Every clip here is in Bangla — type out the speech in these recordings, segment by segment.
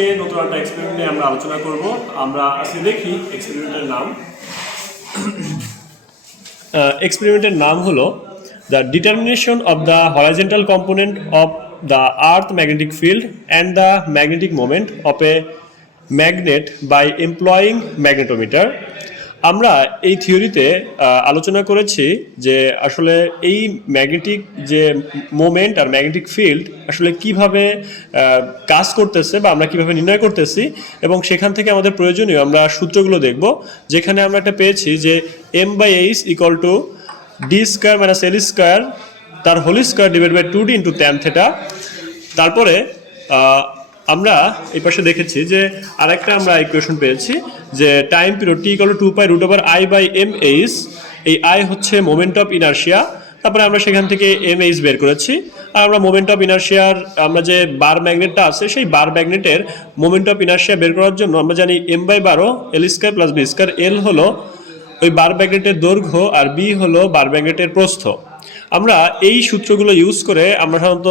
আজকে নতুন একটা এক্সপেরিমেন্ট নিয়ে আমরা আলোচনা করব। আমরা আজকে দেখি এক্সপেরিমেন্টের নাম। এক্সপেরিমেন্টের নাম হলো the determination of the horizontal component of the earth magnetic field and the magnetic moment of a magnet by employing magnetometer. আমরা এই থিওরিতে আলোচনা করেছি যে আসলে এই ম্যাগনেটিক যে মোমেন্ট আর ম্যাগনেটিক ফিল্ড আসলে কিভাবে কাজ করতেছে বা আমরা কিভাবে নির্ণয় করতেছি, এবং সেখান থেকে আমাদের প্রয়োজনীয় আমরা সূত্রগুলো দেখব, যেখানে আমরা একটা পেয়েছি যে m/h equal to D square minus L square তার whole square divide by 2d into tan theta. তারপরে আমরা এই পাশে দেখেছি যে আরেকটা আমরা ইকুয়েশন পেয়েছি যে time period T equal to 2π√i/mh। এই আই হচ্ছে মোমেন্ট অফ ইনার্শিয়া। তারপরে আমরা সেখান থেকে mh বের করেছি। আর আমরা মোমেন্ট অফ ইনার্শিয়ার আমরা যে বার ম্যাগনেটটা আছে সেই বার ম্যাগনেটের মোমেন্ট অফ ইনার্শিয়া বের করার জন্য আমরা জানি m/12 l square plus B square. L হলো ওই বার ম্যাগনেটের দৈর্ঘ্য আর বি হলো বার ম্যাগনেটের প্রস্থ। আমরা এই সূত্রগুলো ইউজ করে আমরা সাধারণত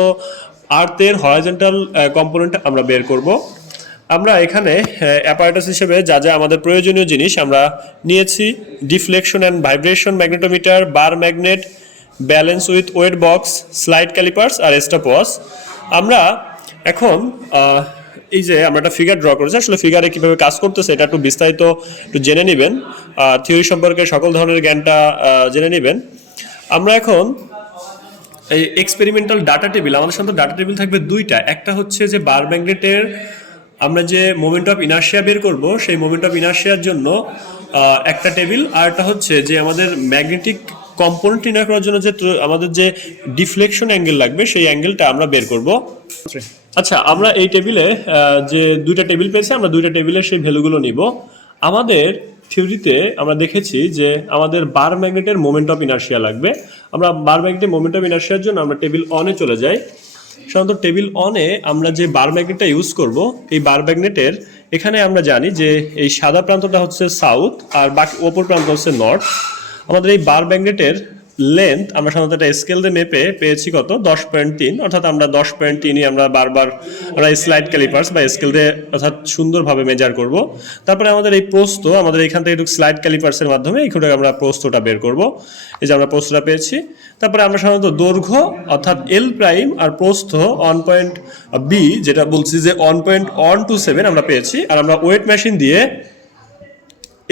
আর্থের হরাইজন্টাল কম্পোনেন্ট আমরা বের করব। আমরা এখানে অ্যাপারেটাস হিসেবে যা যা আমাদের প্রয়োজনীয় জিনিস আমরা নিয়েছি: deflection and vibration magnetometer, bar magnet, balance with weight box, slide callipers আর স্টপওয়াচ। আমরা এখন এই যে আমরা একটা ফিগার ড্র করেছি, আসলে ফিগারে কীভাবে কাজ করতেছে এটা একটু বিস্তারিত একটু জেনে নেবেন, থিওরি সম্পর্কে সকল ধরনের জ্ঞানটা জেনে নেবেন। আমরা এখন এই এক্সপেরিমেন্টাল ডাটা টেবিল, আমাদের সাথে ডাটা টেবিল থাকবে দুইটা। একটা হচ্ছে যে বার ম্যাগনেটের আমরা যে মোমেন্ট অফ ইনার্শিয়া বের করব সেই মোমেন্ট অফ ইনার্শিয়ার জন্য একটা টেবিল, আর একটা হচ্ছে যে আমাদের ম্যাগনেটিক কম্পোনেন্ট নির্ণয় করার জন্য যে আমাদের যে ডিফ্লেকশন অ্যাঙ্গেল লাগবে সেই অ্যাঙ্গেলটা আমরা বের করব। আচ্ছা, আমরা এই টেবিলে যে দুইটা টেবিল পেয়েছি, আমরা দুইটা টেবিলের সেই ভ্যালুগুলো নিব। আমাদের থিওরিতে আমরা দেখেছি যে আমাদের বার ম্যাগনেটের মোমেন্ট অফ ইনার্শিয়া লাগবে। আমরা বার ম্যাগনেটের মোমেন্ট অফ ইনার্শিয়ার জন্য আমরা টেবিল অনে চলে যাই। সাধারণত টেবিল অনে আমরা যে বার ম্যাগনেটটা ইউজ করব, এই বার ম্যাগনেটের এখানে আমরা জানি যে এই সাদা প্রান্তটা হচ্ছে সাউথ আর বাকি অপর প্রান্ত হচ্ছে নর্থ। আমাদের এই বার ম্যাগনেটের লেন্থ আমরা সাধারণত একটা স্কেল দিয়ে মেপে পেয়েছি কত, 10.3। অর্থাৎ আমরা 10.3ই আমরা বারবার আমরা স্লাইড ক্যালিপার্স বা স্কেল দিয়ে অর্থাৎ সুন্দরভাবে মেজার করব। তারপরে আমাদের এই প্রস্থ, আমাদের এখান থেকে একটু স্লাইড ক্যালিপার্সের মাধ্যমে এইখানে আমরা প্রস্থটা বের করব। এই যে আমরা প্রস্থটা পেয়েছি। তারপরে আমরা সাধারণত দৈর্ঘ্য অর্থাৎ এল প্রাইম আর প্রস্থ 1.b যেটা বলছি যে 1.127 আমরা পেয়েছি। আর আমরা ওয়েট মেশিন দিয়ে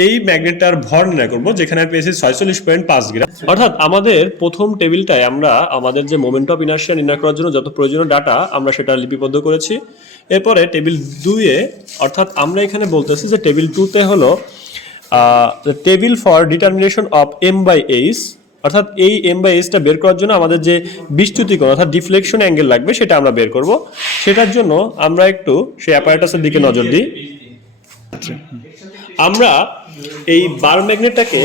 এই ম্যাগনেটটার ভর নির্ণয় করবো, যেখানে পেয়েছি 46.5 গ্রাম। অর্থাৎ আমাদের প্রথম টেবিলটায় আমরা আমাদের যে মোমেন্ট অফ ইনার্শিয়া নির্ণয় করার জন্য যত প্রয়োজনীয় ডাটা আমরা সেটা লিপিবদ্ধ করেছি। এরপরে টেবিল 2-এ অর্থাৎ আমরা এখানে বলতেছি যে টেবিল 2-তে হলো table for determination of m/h। অর্থাৎ এই m/hটা বের করার জন্য আমাদের যে বিচ্যুতি কোণ অর্থাৎ ডিফ্লেকশন অ্যাঙ্গেল লাগবে সেটা আমরা বের করব। সেটার জন্য আমরা একটু সেই অ্যাপারেটাসের দিকে নজর দিই। আমরা এই বার ম্যাগনেটটাকে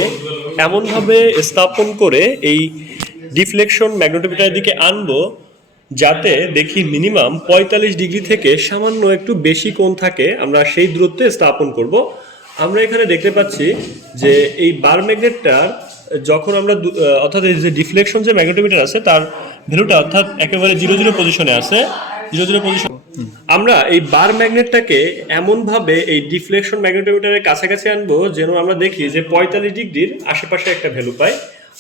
এমনভাবে স্থাপন করে এই ডিফ্লেকশন ম্যাগনেটোমিটারের দিকে আনবো যাতে দেখি মিনিমাম 45 ডিগ্রি থেকে সামান্য একটু বেশি কোণ থাকে, আমরা সেই দূরত্বে স্থাপন করব। আমরা এখানে দেখতে পাচ্ছি যে এই বার ম্যাগনেটটার যখন আমরা অর্থাৎ এই যে ডিফ্লেকশন যে ম্যাগনেটোমিটার আছে তার ভ্যালুটা অর্থাৎ একেবারে 0 পজিশনে আছে, 0 পজিশন। আমরা এই বার ম্যাগনেটটাকে এমনভাবে এই ডিফ্লেকশন ম্যাগনেটোমিটারের কাছাকাছি আনবো যেন আমরা দেখি যে 45 ডিগ্রির আশেপাশে একটা ভ্যালু পাই।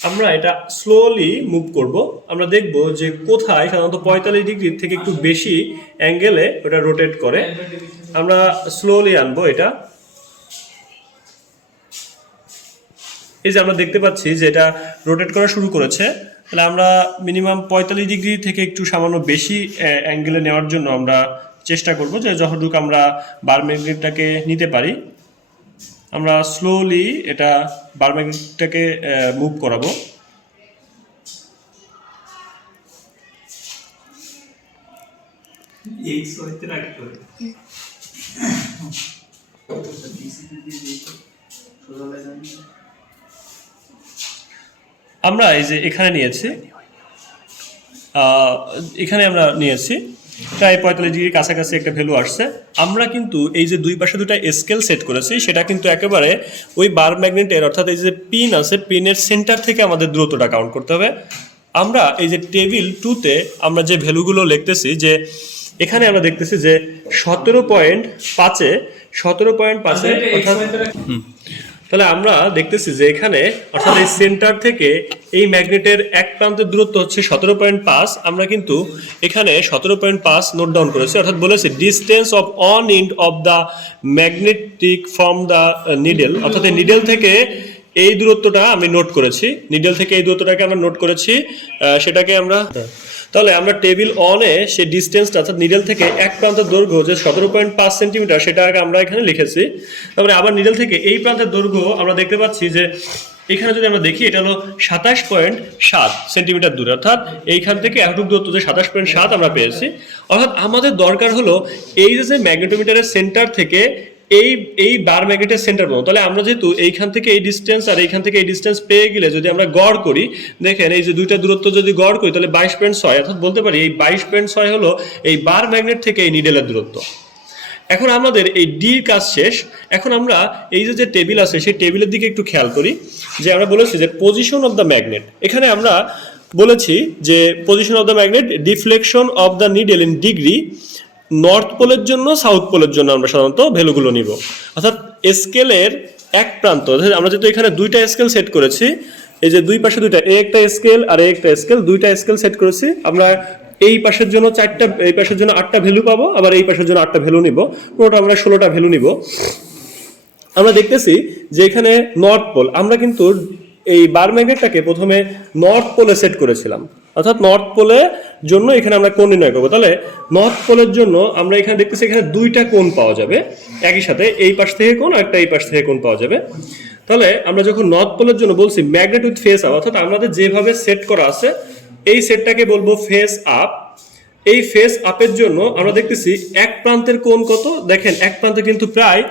আমরা এটা স্লোলি মুভ করব। আমরা দেখব যে কোথায় সাধারণত 45 ডিগ্রির থেকে একটু বেশি অ্যাঙ্গেলে ওটা রোটেট করে। আমরা স্লোলি আনবো এটা। এই যে আমরা দেখতে পাচ্ছি যে এটা রোটেট করা শুরু করেছে। তাহলে আমরা মিনিমাম 45 ডিগ্রি থেকে একটু সামান্য বেশি অ্যাঙ্গেলে নেওয়ার জন্য আমরা চেষ্টা করব যে যতটুকু আমরা বার ম্যাগনেটটাকে নিতে পারি। আমরা স্লোলি এটা বার ম্যাগনেটটাকে মুভ করাবো। আমরা এই যে এখানে নিয়েছি, এখানে আমরা নিয়েছি প্রায় 45 ডিগ্রির কাছাকাছি একটা ভ্যালু আসছে। আমরা কিন্তু এই যে দুই পাশে দুটা স্কেল সেট করেছি সেটা কিন্তু একেবারে ওই বার ম্যাগনেটের অর্থাৎ এই যে পিন আছে পিনের সেন্টার থেকে আমাদের দূরত্বটা কাউন্ট করতে হবে। আমরা এই যে টেবিল 2-তে আমরা যে ভ্যালুগুলো লিখতেছি যে এখানে আমরা দেখতেছি যে 17.5-এ অর্থাৎ তাহলে আমরা দেখতেছি যে এখানে অর্থাৎ এই সেন্টার থেকে এই ম্যাগনেটের এক প্রান্তের দূরত্ব হচ্ছে 17.5। আমরা কিন্তু এখানে 17.5 নোট ডাউন করেছি, অর্থাৎ বলেছি distance of on end of the magnetic from the needle, অর্থাৎ এই নিডেল থেকে এই দূরত্বটা আমি নোট করেছি, নিডেল থেকে এই দূরত্বটাকে আমরা নোট করেছি, সেটাকে আমরা তাহলে আমরা টেবিল অনে সেই ডিস্টেন্সটা অর্থাৎ নিডেল থেকে এক প্রান্তের দৈর্ঘ্য যে 17.5 সেন্টিমিটার সেটাকে আমরা এখানে লিখেছি। তারপরে আবার নিডেল থেকে এই প্রান্তের দৈর্ঘ্য আমরা দেখতে পাচ্ছি যে এখানে যদি আমরা দেখি এটা হলো 27.7 সেন্টিমিটার দূরে, অর্থাৎ এইখান থেকে এতটুকু দূরত্ব যে 27.7 আমরা পেয়েছি। অর্থাৎ আমাদের দরকার হলো এই যে ম্যাগনেটোমিটারের সেন্টার থেকে এই বার ম্যাগনেটের সেন্টার পর্যন্ত। তাহলে আমরা যেহেতু এইখান থেকে এই ডিস্টেন্স আর এইখান থেকে এই ডিস্টেন্স পেয়ে গেলে যদি আমরা গড় করি, দেখেন এই যে দুইটা দূরত্ব যদি গড় করি তাহলে 22.6, অর্থাৎ বলতে পারি এই 22.6 হলো এই বার ম্যাগনেট থেকে এই নিডেলের দূরত্ব। এখন আমাদের এই ডি কাজ শেষ। এখন আমরা এই যে টেবিল আছে সেই টেবিলের দিকে একটু খেয়াল করি, যে আমরা বলেছি যে পজিশন অফ দ্য ম্যাগনেট। এখানে আমরা বলেছি যে position of the magnet, deflection of the needle in degree, north পোলের জন্য সাউথ পোলের জন্য আমরা সাধারণত ভ্যালুগুলো নিব। অর্থাৎ স্কেলের এক প্রান্ত, আমরা যেহেতু এখানে দুইটা স্কেল সেট করেছি, এই যে দুই পাশে দুইটা, একটা স্কেল আর একটা স্কেল, দুইটা স্কেল সেট করেছি, আমরা এই পাশের জন্য 4টা, এই পাশের জন্য 8টা ভ্যালু পাবো, আবার এই পাশের জন্য 8টা ভ্যালু নিব, পুরোটা আমরা 16টা ভ্যালু নিব। আমরা দেখতেছি যে এখানে নর্থ পোল, আমরা কিন্তু এই বার ম্যাগনেটটাকে প্রথমে নর্থ পোলে সেট করেছিলাম, অর্থাৎ নর্থ পোলের জন্য এখানে আমরা কোণ নির্ণয় করবো। তাহলে নর্থ পোলের জন্য আমরা এখানে দেখতেছি এখানে দুইটা কোণ পাওয়া যাবে একই সাথে, এই পাশ থেকে কোণ আর একটা এই পাশ থেকে কোণ পাওয়া যাবে। তাহলে আমরা যখন নর্থ পোলের জন্য বলছি ম্যাগনেট উইথ ফেস আপ, অর্থাৎ আমাদের যেভাবে সেট করা আছে এই সেটটাকে বলবো ফেস আপ। এই ফেস আপের জন্য আমরা দেখতেছি এক প্রান্তের কোণ কত, দেখেন এক প্রান্তে কিন্তু প্রায়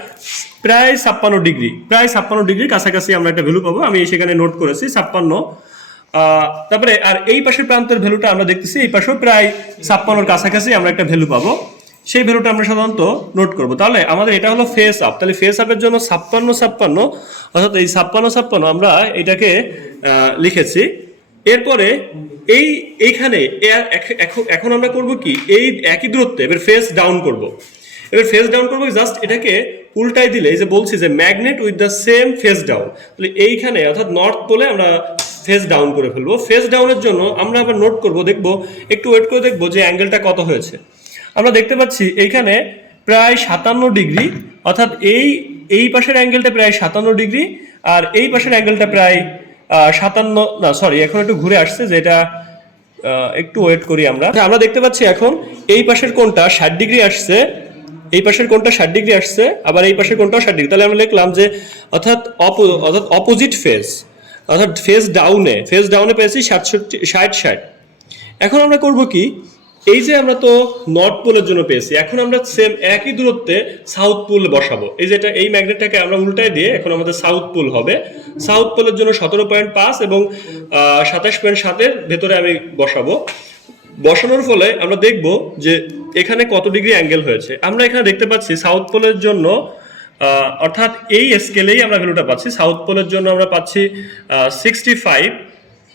56 ডিগ্রি, প্রায় 56 ডিগ্রির কাছাকাছি আমরা একটা ভ্যালু পাবো, আমি সেখানে নোট করেছি 56। তারপরে আর এই পাশের প্রান্তের ভ্যালুটা আমরা দেখতেছি এই পাশেও প্রায় 56-র কাছাকাছি আমরা একটা ভ্যালু পাবো, সেই ভ্যালুটা আমরা সাধারণত নোট করব। তাহলে আমাদের এটা হলো ফেস আপ। তাহলে ফেস আপের জন্য 56, অর্থাৎ এই 56 আমরা এটাকে লিখেছি। এরপরে এইখানে এখন আমরা করব কি, এই একই দূরত্বে এবার ফেস ডাউন করব। এবার ফেস ডাউন করবো, জাস্ট এটাকে উল্টাই দিলে, এই যে বলছি যে magnet with the same face down, তাহলে এইখানে অর্থাৎ নর্থ পোলে আমরা ফেস ডাউন করে ফেলবো। ফেস ডাউনের জন্য আমরা আবার নোট করব, দেখবো একটু ওয়েট করে দেখবো যে অ্যাঙ্গেলটা কত হয়েছে। আমরা দেখতে পাচ্ছি এইখানে প্রায় 57 ডিগ্রি, অর্থাৎ এই পাশের অ্যাঙ্গেলটা প্রায় 57 ডিগ্রি আর এই পাশের অ্যাঙ্গেলটা প্রায় 57, না সরি এখন একটু ঘুরে আসছে, যে এটা একটু ওয়েট করি। আমরা দেখতে পাচ্ছি এখন এই পাশের কোণটা 60 ডিগ্রি আসছে, এই পাশের কোণটা 60 ডিগ্রি আসছে, আবার এই পাশের কোণটাও 60 ডিগ্রি। তাহলে আমরা লিখলাম যে অর্থাৎ অপোজিট ফেজ, অর্থাৎ ফেজ ডাউনে পেয়েছি 60। এখন আমরা করব কি, এই যে আমরা তো নর্থ পোলের জন্য পেয়েছি, এখন আমরা সেম একই দূরত্বে সাউথ পোল বসাবো। এই যেটা এই ম্যাগনেটটাকে আমরা উল্টায় দিয়ে এখন আমাদের সাউথ পোল হবে। সাউথ পোলের জন্য 17.5 এবং 27.7-এর ভেতরে আমি বসাবো। বসানোর ফলে আমরা দেখব যে এখানে কত ডিগ্রি অ্যাঙ্গেল হয়েছে। আমরা এখানে দেখতে পাচ্ছি সাউথ পোলের জন্য, অর্থাৎ এই স্কেলেই আমরা ভ্যালুটা পাচ্ছি। সাউথ পোলের জন্য আমরা পাচ্ছি 65,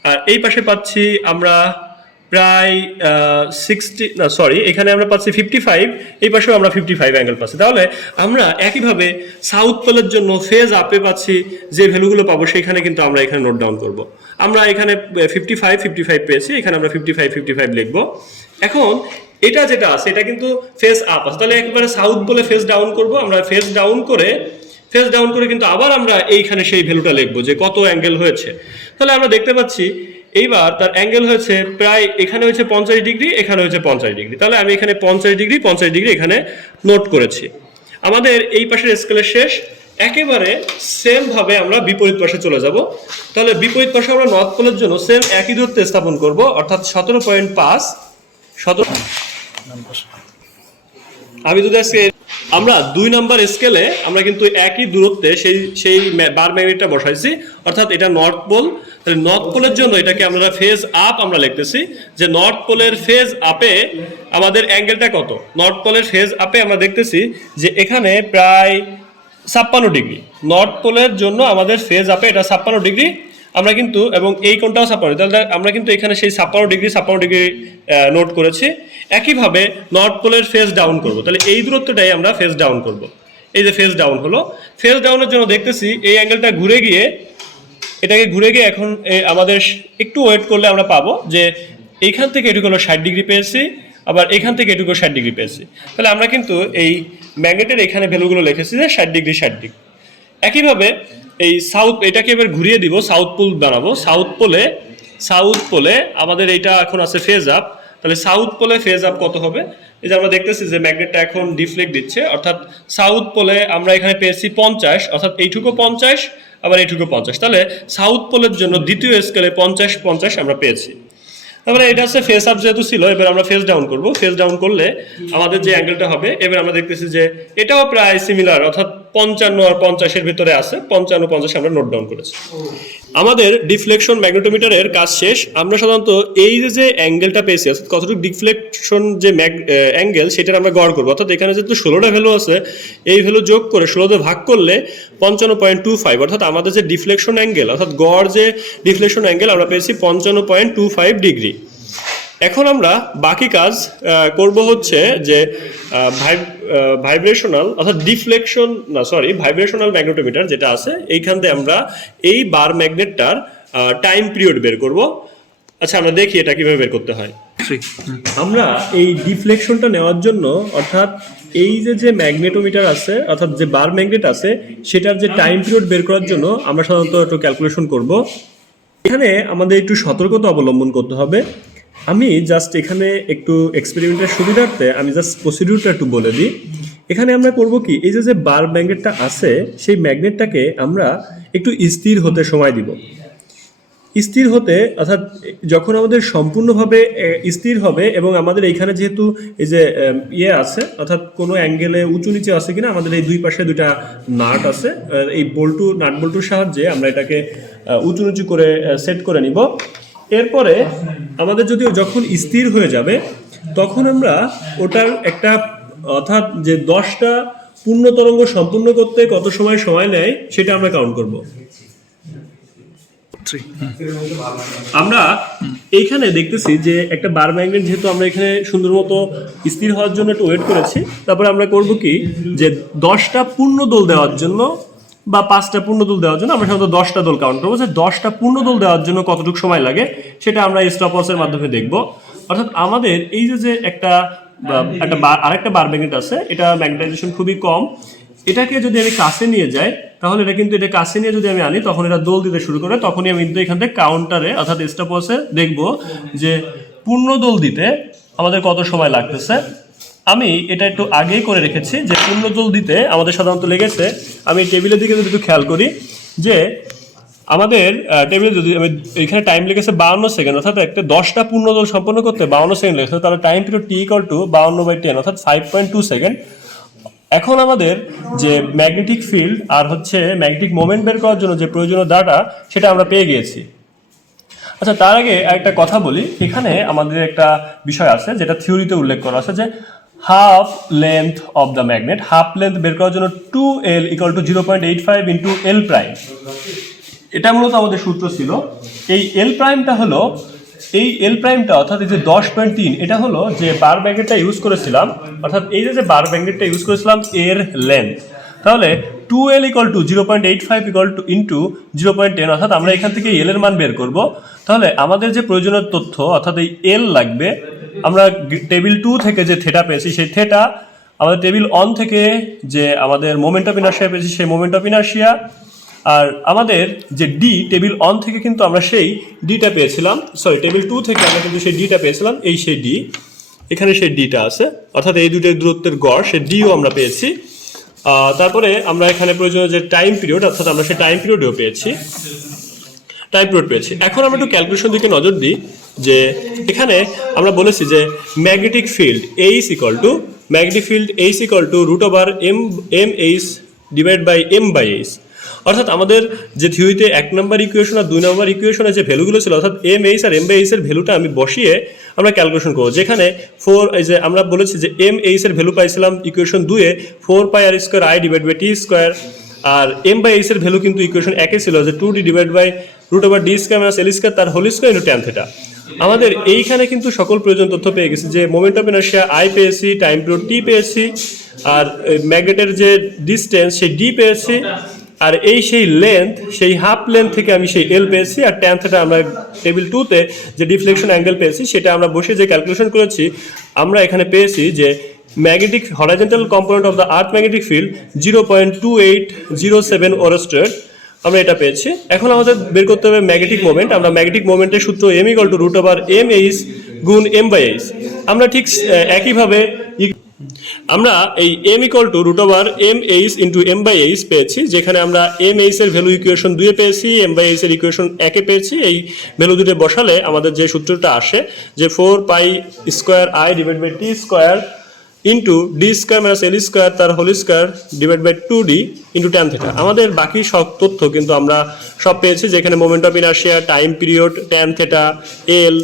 আর এই পাশে পাচ্ছি আমরা প্রায় 60, না সরি এখানে আমরা পাচ্ছি 55, এই পাশেও আমরা 55 অ্যাঙ্গেল পাচ্ছি। তাহলে আমরা একইভাবে সাউথ পোলের জন্য ফেজ আপে পাচ্ছি যে ভ্যালুগুলো পাবো সেখানে কিন্তু আমরা এখানে নোট ডাউন করব। আমরা এখানে 55 পেয়েছি, এখানে আমরা 55 লিখবো। এখন এটা যেটা আছে এটা কিন্তু ফেজ আপ আছে, তাহলে একবারে সাউথ পোলে ফেজ ডাউন করব। আমরা ফেজ ডাউন করে কিন্তু আবার আমরা এইখানে সেই ভ্যালুটা লিখবো যে কত অ্যাঙ্গেল হয়েছে। তাহলে আমরা দেখতে পাচ্ছি এইবার তার অ্যাঙ্গেল হয়েছে প্রায়, এখানে হয়েছে 50 ডিগ্রি, এখানে হয়েছে 50 ডিগ্রি। তাহলে আমি এখানে 50 ডিগ্রি এখানে নোট করেছি। আমাদের এই পাশের স্কেলের শেষ। একেবারে সেম ভাবে আমরা বিপরীত পাশে চলে যাব। তাহলে বিপরীত পাশে আমরা নর্থ পোলের জন্য সেম একই দূরত্বে স্থাপন করব, অর্থাৎ 17.5। আমি যদি আজকে আমরা 2 নাম্বার স্কেলে আমরা কিন্তু একই দূরত্বে সেই বার ম্যাগনেটটা বসাইছি, অর্থাৎ এটা নর্থ পোল। তাহলে নর্থ পোলের জন্য এটাকে আমরা ফেজ আপ আমরা লিখতেছি, যে নর্থ পোলের ফেজ আপে আমাদের অ্যাঙ্গেলটা কত। নর্থ পোলের ফেজ আপে আমরা দেখতেছি যে এখানে প্রায় 56 ডিগ্রি। নর্থ পোলের জন্য আমাদের ফেজ আপে এটা 56 ডিগ্রি, আমরা কিন্তু এবং এই কোণটাও 56, তাহলে আমরা কিন্তু এখানে সেই 56 ডিগ্রি নোট করেছি। একইভাবে নর্থ পোলের ফেজ ডাউন করব, তাহলে এই দূরত্বটাই আমরা ফেজ ডাউন করব। এই যে ফেজ ডাউন হলো, ফেজ ডাউনের জন্য দেখতেছি এই অ্যাঙ্গেলটা ঘুরে গিয়ে এখন আমাদের একটু ওয়েট করলে আমরা পাবো যে এইখান থেকে এটুকু হলো 60 ডিগ্রি পেয়েছি, আবার এখান থেকে এটুকু 60 ডিগ্রি পেয়েছি। তাহলে আমরা কিন্তু এই ম্যাগনেটের এখানে ভ্যালুগুলো লিখেছি যে 60 ডিগ্রি 60 ডিগ্রি। একইভাবে এই এটাকে এবার ঘুরিয়ে দিব, সাউথ পোল বানাবো। সাউথ পোলে আমাদের এইটা এখন আছে ফেজ আপ, তাহলে সাউথ পোলে ফেজ আপ কত হবে? এই যে আমরা দেখতেছি যে ম্যাগনেটটা এখন ডিফ্লেক্ট দিচ্ছে, অর্থাৎ সাউথ পোলে আমরা এখানে পেয়েছি 50, অর্থাৎ এইটুকু 50 আবার এইটুকু 50, তাহলে সাউথ পোলের জন্য দ্বিতীয় স্কেলে 50 আমরা পেয়েছি। তারপরে এটা হচ্ছে ফেস আপ যেহেতু ছিল, এবার আমরা ফেস ডাউন করব। ফেস ডাউন করলে আমাদের যে অ্যাঙ্গেলটা হবে, এবার আমরা দেখতেছি যে এটাও প্রায় সিমিলার, অর্থাৎ 55 আর 50-এর ভিতরে আছে, 55-50 আমরা নোট ডাউন করেছি। আমাদের ডিফ্লেকশন ম্যাগনেটোমিটারের কাজ শেষ। আমরা সাধারণত এই যে অ্যাঙ্গেলটা পেয়েছি, অর্থাৎ কতটুকু ডিফ্লেকশন যে অ্যাঙ্গেল সেটার আমরা গড় করবো। অর্থাৎ এখানে যেহেতু 16টা ভ্যালু আছে, এই ভ্যালু যোগ করে 16 ভাগ করলে 55.25, অর্থাৎ আমাদের যে ডিফ্লেকশন অ্যাঙ্গেল, অর্থাৎ গড় যে ডিফ্লেকশন অ্যাঙ্গেল আমরা পেয়েছি 55.25 ডিগ্রি। এখন আমরা বাকি কাজ করব হচ্ছে যে ভাইব্রেশনাল ম্যাগনেটোমিটার যেটা আছে, এইখান থেকে আমরা এই বার ম্যাগনেটটার টাইম পিরিয়ড বের করব। আচ্ছা, আমরা দেখি এটা কিভাবে বের করতে হয়। আমরা এই ডিফ্লেকশনটা নেওয়ার জন্য, অর্থাৎ এই যে ম্যাগনেটোমিটার আছে, অর্থাৎ যে বার ম্যাগনেট আছে, সেটার যে টাইম পিরিয়ড বের করার জন্য আমরা সাধারণত একটু ক্যালকুলেশন করব। এখানে আমাদের একটু সতর্কতা অবলম্বন করতে হবে। আমি জাস্ট এখানে একটু এক্সপেরিমেন্টের সুবিধার্থে আমি জাস্ট প্রসিডিউরটা একটু বলে দিই। এখানে আমরা করব কি, এই যে বার ম্যাগনেটটা আছে, সেই ম্যাগনেটটাকে আমরা একটু স্থির হতে সময় দিব। স্থির হতে, অর্থাৎ যখন আমাদের সম্পূর্ণভাবে স্থির হবে এবং আমাদের এইখানে যেহেতু এই যে আছে, অর্থাৎ কোনো অ্যাঙ্গেলে উঁচু নিচে আছে কিনা, আমাদের এই দুই পাশে দুইটা নাট আছে, এই নাট বল্টুর সাহায্যে আমরা এটাকে উঁচু নিচু করে সেট করে নিব। এরপরে আমাদের যখন স্থির হয়ে যাবে, তখন আমরা ওটার একটা, অর্থাৎ যে 10টা পূর্ণ তরঙ্গ সম্পূর্ণ করতে কত সময় নেয় সেটা আমরা কাউন্ট করব। আমরা এইখানে দেখতেছি যে একটা বার ম্যাগনেট, যেহেতু আমরা এখানে সুন্দর মতো স্থির হওয়ার জন্য একটু ওয়েট করেছি, তারপরে আমরা করব কি, যে 10টা পূর্ণ দোল দেওয়ার জন্য বা 5টা পূর্ণ দোল দেওয়ার জন্য আমরা সাধারণত 10টা দোল কাউন্ট করবো। যে 10টা পূর্ণ দোল দেওয়ার জন্য কতটুকু সময় লাগে সেটা আমরা স্টপওয়াচের মাধ্যমে দেখব। অর্থাৎ আমাদের এই যে আরেকটা বার ম্যাগনেট আছে, এটা ম্যাগনেটাইজেশন খুবই কম। এটাকে যদি আমি কাছে নিয়ে যাই, তাহলে এটা কাছে নিয়ে যদি আমি আনি, তখন এটা দোল দিতে শুরু করে। তখনই আমি কিন্তু এখান থেকে কাউন্টারে, অর্থাৎ স্টপওয়াচে দেখব যে পূর্ণ দোল দিতে আমাদের কত সময় লাগতেছে। আমি এটা একটু আগেই করে রেখেছি যে পূর্ণ দোল দিতে আমাদের সাধারণত লেগেছে, আমি টেবিলের দিকে যদি একটু খেয়াল করি, যে আমাদের টেবিলে যদি আমি এখানে টাইম লেগেছে 52 সেকেন্ড, অর্থাৎ একটা 10টা পূর্ণ দোল সম্পন্ন করতে 52 সেকেন্ড লেগেছে, তাহলে time period T equal to 52/10, অর্থাৎ 5.2 সেকেন্ড। এখন আমাদের যে ম্যাগনেটিক ফিল্ড আর হচ্ছে ম্যাগনেটিক মোমেন্ট বের করার জন্য যে প্রয়োজনীয় ডাটা, সেটা আমরা পেয়ে গিয়েছি। আচ্ছা, তার আগে একটা কথা বলি। এখানে আমাদের একটা বিষয় আছে যেটা থিওরিতে উল্লেখ করা আছে, যে half length of the magnet, half length বের করার জন্য 2L = 0.85 × L প্রাইম। এটা মূলত আমাদের সূত্র ছিল। এই L প্রাইমটা হলো, এই L প্রাইমটা অর্থাৎ এই যে 10.3, এটা হলো যে বার ম্যাগনেটটা ইউজ করেছিলাম, অর্থাৎ এই যে বার ম্যাগনেটটা ইউজ করেছিলাম এর লেন্থ। তাহলে 2L = 0.85 × 0.10, অর্থাৎ আমরা এখান থেকে L এর মান বের করব। তাহলে আমাদের যে প্রয়োজনীয় তথ্য, অর্থাৎ এই L লাগবে, আমরা টেবিল 2 থেকে যে থেটা পেয়েছি, সেই থেটা, আমাদের টেবিল 1 থেকে যে আমাদের মোমেন্ট অফ ইনার্শিয়া পেয়েছি, সেই মোমেন্ট অফ ইনার্শিয়া, আর আমাদের যে ডি, টেবিল 1 থেকে কিন্তু আমরা সেই ডিটা পেয়েছিলাম, টেবিল 2 থেকে আমরা কিন্তু সেই ডিটা পেয়েছিলাম, এই সেই ডি, এখানে সেই ডিটা আছে, অর্থাৎ এই দুটোর দূরত্বের গড়, সেই ডিও আমরা পেয়েছি। তারপরে আমরা এখানে প্রয়োজনীয় যে টাইম পিরিয়ড, অর্থাৎ আমরা সেই টাইম পিরিয়ডও পেয়েছি। এখন আমরা একটু ক্যালকুলেশন দিকে নজর দিই, যে এখানে আমরা বলেছি যে ম্যাগনেটিক ফিল্ড H = √m/h/m/h, অর্থাৎ আমাদের যে থিওরিতে 1 নম্বর ইকুয়েশন আর 2 নম্বর ইকুয়েশনের যে ভ্যালুগুলো ছিল, অর্থাৎ mh আর m/h এর ভ্যালুটা আমি বসিয়ে আমরা ক্যালকুলেশন করবো। যেখানে আমরা বলেছি যে mh এর ভ্যালু পাইছিলাম ইকুয়েশন 2 এ 4πr² I/t², আর m/h এর ভ্যালু কিন্তু ইকুয়েশন 1 এ ছিল যে 2d/r² root over D square minus L square তার whole square into tan theta. আমাদের এইখানে কিন্তু সকল প্রয়োজন তথ্য পেয়ে গেছি, যে মোমেন্ট অফ ইনার্শিয়া আই পেয়েছি, টাইম পিরিয়ড টি পেয়েছি, আর ম্যাগনেটের যে ডিস্টেন্স সেই ডি পেয়েছি, আর এই সেই লেন্থ, সেই হাফ লেন্থ থেকে আমি সেই এল পেয়েছি, আর ট্যান থিটা আমরা টেবিল 2-তে যে ডিফ্লেকশন অ্যাঙ্গেল পেয়েছি সেটা আমরা বসে যে ক্যালকুলেশন করেছি, আমরা এখানে পেয়েছি যে magnetic horizontal component of the earth magnetic field 0.2807 oersted, আমরা এটা পেয়েছি। এখন আমাদের বের করতে হবে ম্যাগনেটিক মোমেন্ট। আমরা ম্যাগনেটিক মোমেন্টের সূত্র m = root over M H গুণ এম বাই এইচ। আমরা ঠিক একইভাবে আমরা এই m = root over M H into M by H পেয়েছি, যেখানে আমরা এম এইচ এর ভ্যালু ইকুয়েশন 2 এ পেয়েছি, এম বাই এইচ এর ইকুয়েশন 1 এ পেয়েছি। এই ভ্যালু দুটো বসালে আমাদের যে সূত্রটা আসে যে 4 pi square I divide by T square into D square minus L square তার whole square divide by 2d into tan theta. আমাদের বাকি সব তথ্য কিন্তু আমরা সব পেয়েছি, যেখানে moment of inertia, time period, tan theta, L,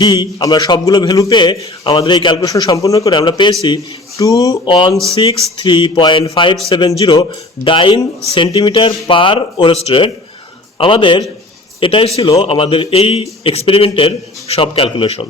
D, আমরা সবগুলো ভ্যালু পেয়ে আমাদের এই ক্যালকুলেশন সম্পূর্ণ করে আমরা পেয়েছি 2163.570 ডাইন সেন্টিমিটার পার ওরস্টেড। আমাদের এটাই ছিল আমাদের এই এক্সপেরিমেন্টের সব ক্যালকুলেশন।